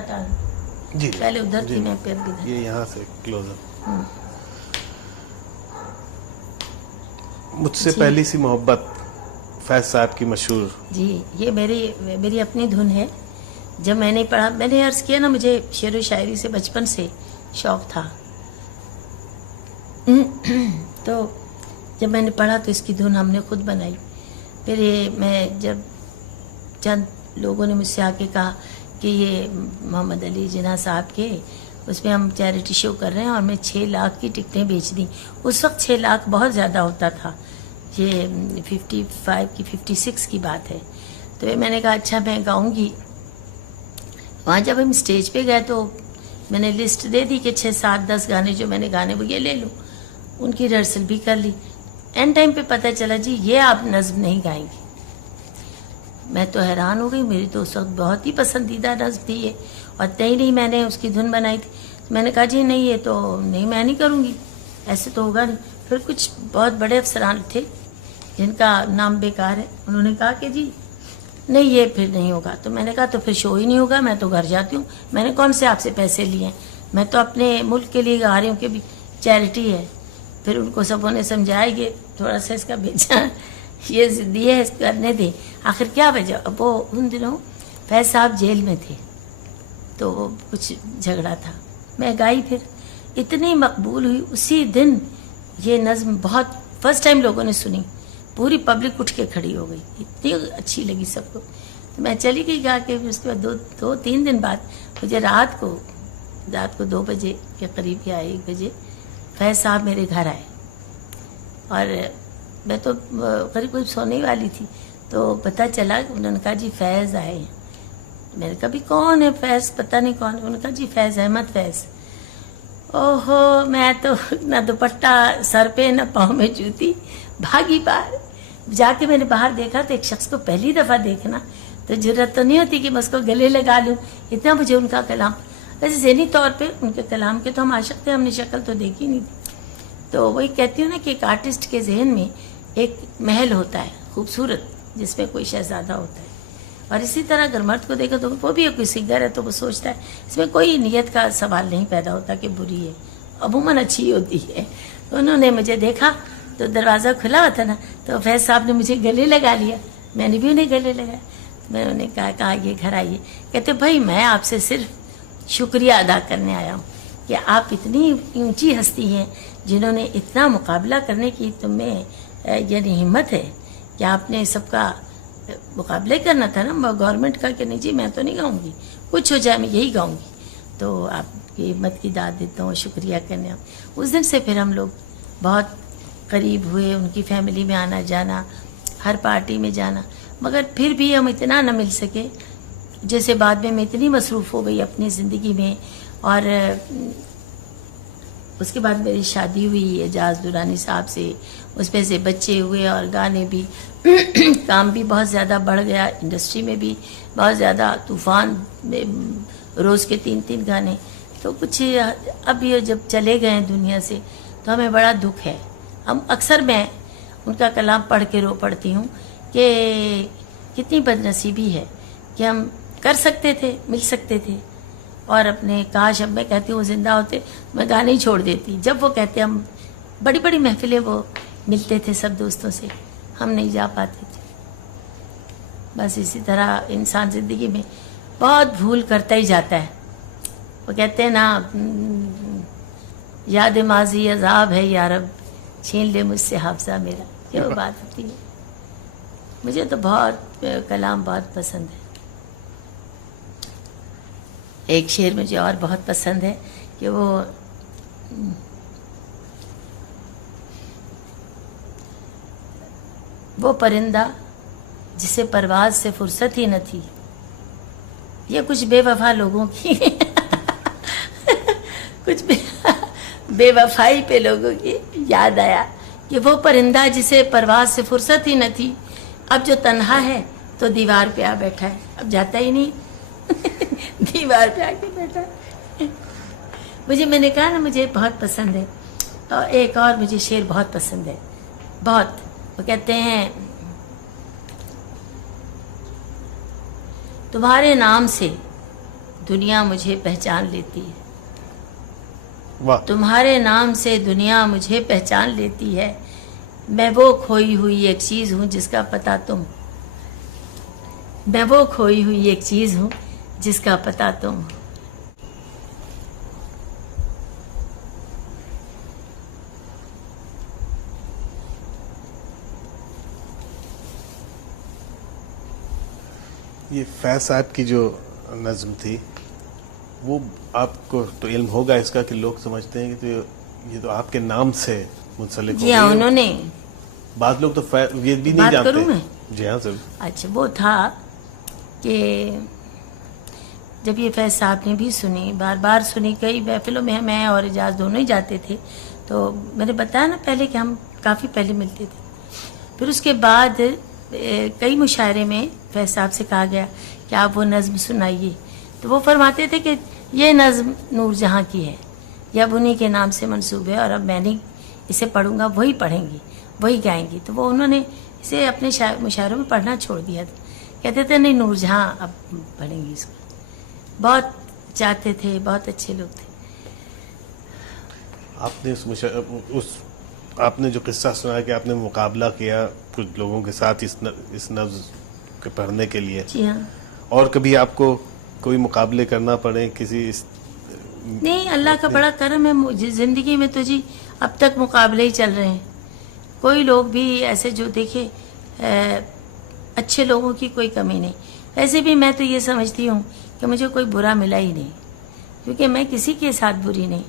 हटा लूं? जी पहले उधर जी, थी मैं, फिर इधर। ये यहाँ से क्लोजर। मुझसे जी। पहली सी मोहब्बत, फैज साहब की मशहूर। जी, ये मेरी अपनी धुन है। जब मैंने पढ़ा, मैंने अर्ज़ किया ना, मुझे शेर व शायरी से बचपन से शौक़ था। तो जब मैंने पढ़ा तो इसकी धुन हमने खुद बनाई। फिर ये मैं जब चंद लोगों ने मुझसे आके कहा कि ये मोहम्मद अली जिन्ना साहब के उसमें हम चैरिटी शो कर रहे हैं, और मैं 6 लाख की टिकटें बेच दी। उस वक्त 6 लाख बहुत ज़्यादा होता था, ये 55 की 56 की बात है। तो ये मैंने कहा अच्छा मैं गाऊंगी। वहाँ जब हम स्टेज पे गए तो मैंने लिस्ट दे दी कि 6, 7, 10 गाने जो मैंने गाने वो ये ले लूँ। उनकी रिहर्सल भी कर ली। एंड टाइम पे पता चला जी ये आप नज़्म नहीं गाएंगी। मैं तो हैरान हो गई, मेरी तो उस वक्त बहुत ही पसंदीदा नज़्म थी ये, और तय नहीं मैंने उसकी धुन बनाई थी। तो मैंने कहा जी नहीं, ये तो नहीं, मैं नहीं करूँगी, ऐसे तो होगा नहीं। फिर कुछ बहुत बड़े अफसरान थे जिनका नाम बेकार है, उन्होंने कहा कि जी नहीं ये फिर नहीं होगा। तो मैंने कहा तो फिर शो ही नहीं होगा, मैं तो घर जाती हूँ, मैंने कौन से आपसे पैसे लिए हैं, मैं तो अपने मुल्क के लिए गा रही हूँ कि भी चैरिटी है। फिर उनको सबों ने समझाया कि थोड़ा सा इसका बेचा, ये ज़िद्दी है, इस करने दे। आखिर क्या वजह, वो उन दिनों फैज साहब जेल में थे तो कुछ झगड़ा था। मैं गाई, फिर इतनी मकबूल हुई उसी दिन ये नज़्म, बहुत फर्स्ट टाइम लोगों ने सुनी, पूरी पब्लिक उठ के खड़ी हो गई, इतनी अच्छी लगी सबको। तो मैं चली गई गा के। उसके बाद 2-3 दिन बाद मुझे रात को 2 बजे के करीब या 1 बजे फैज साहब मेरे घर आए, और मैं तो करीब सोने ही वाली थी। तो पता चला, उन्होंने कहा जी फैज़ आए हैं। मैंने कहा भी कौन है फैज़, पता नहीं कौन। उन्होंने कहा जी फैज़, अहमद फैज़। ओहो, मैं तो ना दुपट्टा सर पे ना पाँव में जूती, भागी बाहर। जाके मैंने बाहर देखा तो एक शख्स को पहली दफ़ा देखना तो जरूरत तो नहीं होती कि मैं उसको गले लगा लूँ, इतना मुझे उनका कलाम, वैसे ज़हनी तौर पे उनके कलाम के तो हम आशिक़ थे, हमने शक्ल तो देखी नहीं थी। तो वही कहती हूँ ना कि एक आर्टिस्ट के जहन में एक महल होता है खूबसूरत, जिसमें कोई शहजादा होता है, और इसी तरह अगर मर्द को देखो तो वो भी कोई सिंगर है तो वो सोचता है इसमें कोई नियत का सवाल नहीं पैदा होता कि बुरी है, अमूमन अच्छी होती है। तो उन्होंने मुझे देखा तो दरवाज़ा खुला हुआ था ना, तो फैज़ साहब ने मुझे गले लगा लिया, मैंने भी उन्हें गले लगाया। मैंने उन्हें कहा ये घर आइए। कहते भाई मैं आपसे सिर्फ शुक्रिया अदा करने आया हूँ कि आप इतनी ऊंची हस्ती हैं जिन्होंने इतना मुकाबला करने की तुम्हें यानी हिम्मत है कि आपने सबका मुकाबले करना था ना गवर्नमेंट का, कि नहीं जी मैं तो नहीं गाऊंगी, कुछ हो जाए मैं यही गाऊंगी। तो आपकी हिम्मत की दाद देता हूँ, शुक्रिया करने। उस दिन से फिर हम लोग बहुत करीब हुए, उनकी फैमिली में आना जाना, हर पार्टी में जाना, मगर फिर भी हम इतना न मिल सके। जैसे बाद में मैं इतनी मसरूफ़ हो गई अपनी ज़िंदगी में, और उसके बाद मेरी शादी हुई एजाज़ दुरानी साहब से, उसमें से बच्चे हुए और गाने भी काम भी बहुत ज़्यादा बढ़ गया, इंडस्ट्री में भी बहुत ज़्यादा तूफ़ान में रोज़ के 3-3 गाने। तो कुछ अब ये जब चले गए हैं दुनिया से तो हमें बड़ा दुख है। हम अक्सर मैं उनका कलाम पढ़ के रो पड़ती हूँ कि कितनी बदनसीबी है कि हम कर सकते थे, मिल सकते थे, और अपने काश, अब मैं कहती हूँ ज़िंदा होते मैं गाने ही छोड़ देती। जब वो कहते हम बड़ी बड़ी महफिलें वो मिलते थे सब दोस्तों से, हम नहीं जा पाते थे। बस इसी तरह इंसान ज़िंदगी में बहुत भूल करता ही जाता है। वो कहते हैं ना, याद माजी अजाब है या रब, छीन ले मुझसे हाफ़ज़ा मेरा, ये वो बात होती है। मुझे तो बहुत कलाम बहुत पसंद है। एक शेर मुझे और बहुत पसंद है कि वो परिंदा जिसे परवाज़ से फुर्सत ही न थी। ये कुछ बेवफा लोगों की कुछ बेवफाई पे लोगों की याद आया कि वो परिंदा जिसे परवाज़ से फुर्सत ही न थी, अब जो तन्हा है तो दीवार पे आ बैठा है, अब जाता ही नहीं दीवार पे आके बैठा है। मैंने कहा ना मुझे बहुत पसंद है। और एक और मुझे शेर बहुत पसंद है, बहुत। वो कहते हैं, तुम्हारे नाम से دنیا مجھے پہچان لیتی ہے. واہ. تمہارے نام سے دنیا مجھے پہچان لیتی ہے. میں وہ کھوئی ہوئی ایک چیز ہوں جس کا پتہ تم. میں وہ کھوئی ہوئی ایک چیز ہوں جس کا پتہ تم. یہ فیض صاحب کی جو نظم تھی وہ آپ کو تو علم ہوگا اس کا کہ لوگ سمجھتے ہیں کہ یہ تو آپ کے نام سے منسلک ہو جی ہاں گئی ہے. انہوں نے. بعض لوگ تو یہ بھی نہیں بات جانتے. کروں میں؟ جی ہاں سر. اچھا وہ تھا کہ جب یہ فیض صاحب نے بھی سنی، بار بار سنی، کئی محفلوں میں میں اور اعجاز دونوں ہی جاتے تھے. تو میں نے بتایا نا پہلے کہ ہم کافی پہلے ملتے تھے. پھر اس کے بعد کئی مشاعرے میں فیض صاحب سے کہا گیا کہ آپ وہ نظم سنائیے. تو وہ فرماتے تھے کہ یہ نظم نور جہاں کی ہے، یہ اب انہیں کے نام سے منسوب ہے، اور اب میں نہیں اسے پڑھوں گا، وہی پڑھیں گی، وہی گائیں گی. تو وہ انہوں نے اسے اپنے مشاعروں میں پڑھنا چھوڑ دیا تھا. کہتے تھے نہیں نور جہاں اب پڑھیں گی اس کو. بہت چاہتے تھے، بہت اچھے لوگ تھے. آپ نے آپ نے جو قصہ سنا کہ آپ نے مقابلہ کیا کچھ لوگوں کے ساتھ اس نظم کے پڑھنے کے لیے. جی ہاں. اور کبھی آپ کو کوئی مقابلے کرنا پڑے کسی نہیں، اللہ کا بڑا کرم ہے زندگی میں تو جی اب تک مقابلے ہی چل رہے ہیں. کوئی لوگ بھی ایسے جو دیکھے اچھے لوگوں کی کوئی کمی نہیں. ویسے بھی میں تو یہ سمجھتی ہوں کہ مجھے کوئی برا ملا ہی نہیں، کیونکہ میں کسی کے ساتھ بری نہیں.